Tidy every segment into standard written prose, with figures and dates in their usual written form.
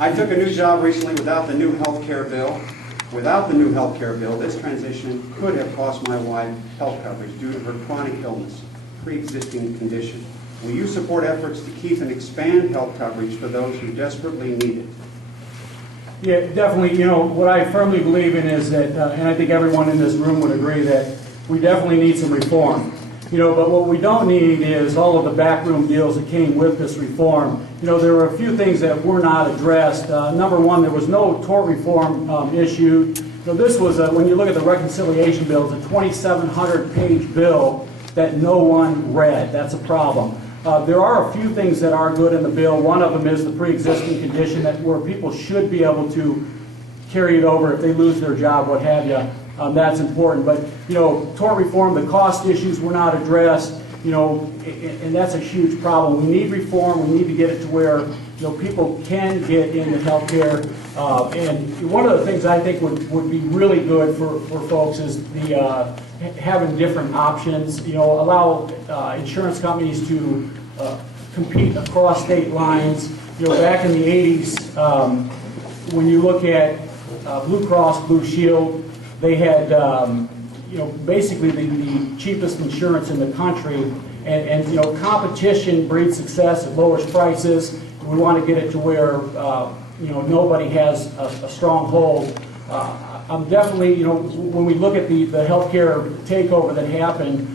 I took a new job recently without the new health care bill. Without the new health care bill, this transition could have cost my wife health coverage due to her chronic illness, pre-existing condition. Will you support efforts to keep and expand health coverage for those who desperately need it? Yeah, definitely. You know, what I firmly believe in is that, and I think everyone in this room would agree, that we definitely need some reform. You know, but what we don't need is all of the backroom deals that came with this reform. You know, there were a few things that were not addressed. Number one, there was no tort reform issued. So this was, when you look at the reconciliation bill, it's a 2,700-page bill that no one read. That's a problem. There are a few things that are good in the bill. One of them is the pre-existing condition that where people should be able to carry it over if they lose their job, what have you. That's important. But, you know, tort reform, the cost issues were not addressed, you know, and that's a huge problem. We need reform. We need to get it to where, you know, people can get into health care. And one of the things I think would be really good for folks is the having different options, you know, allow insurance companies to compete across state lines. You know, back in the 80s, when you look at Blue Cross Blue Shield, they had, you know, basically the cheapest insurance in the country, and you know, competition breeds success. It lowers prices. We want to get it to where you know, nobody has a strong hold. I'm definitely, you know, when we look at the healthcare takeover that happened,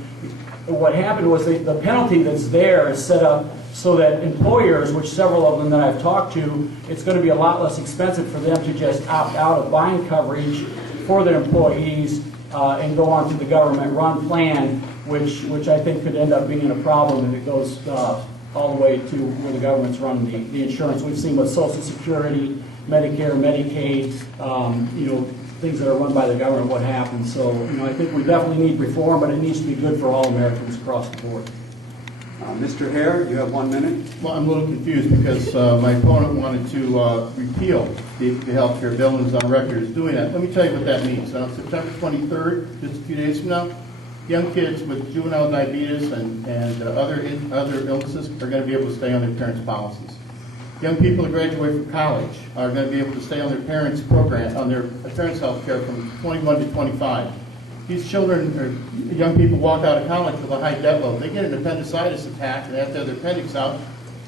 what happened was the penalty that's there is set up so that employers, which several of them that I've talked to, it's going to be a lot less expensive for them to just opt out of buying coverage for their employees and go on to the government-run plan, which I think could end up being a problem if it goes all the way to where the government's running the insurance. We've seen with Social Security, Medicare, Medicaid, you know, things that are run by the government, what happens. So, you know, I think we definitely need reform, but it needs to be good for all Americans across the board. Mr. Hare, you have 1 minute. Well, I'm a little confused because my opponent wanted to repeal the health care bill and is on record as doing that. Let me tell you what that means. On September 23rd, just a few days from now, young kids with juvenile diabetes and other illnesses are going to be able to stay on their parents' policies. Young people who graduate from college are going to be able to stay on their parents' program, on their parents' health care from 21 to 25. These children or young people walk out of college with a high debt load. They get an appendicitis attack and they have to have their appendix out.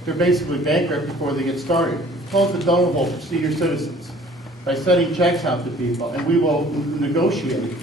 They're basically bankrupt before they get started. Close the donor hole for senior citizens by sending checks out to people, and we will negotiate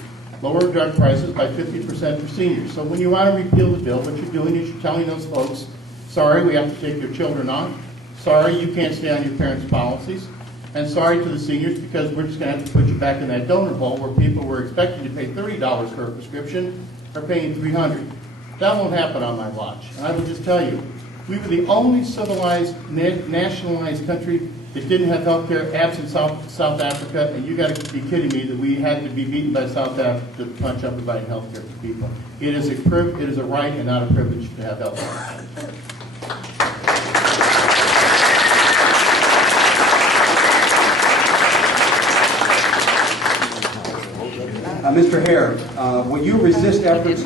lower drug prices by 50% for seniors. So when you want to repeal the bill, what you're doing is you're telling those folks, sorry, we have to take your children on. Sorry, you can't stay on your parents' policies. And sorry to the seniors, because we're just going to have to put you back in that donor hole where people were expecting to pay $30 for a prescription are paying $300. That won't happen on my watch. And I will just tell you, we were the only civilized, nationalized country that didn't have health care, absent South Africa, and you got to be kidding me that we had to be beaten by South Africa to punch up providing health care for people. It is a right and not a privilege to have health care. Mr. Hare, will you resist efforts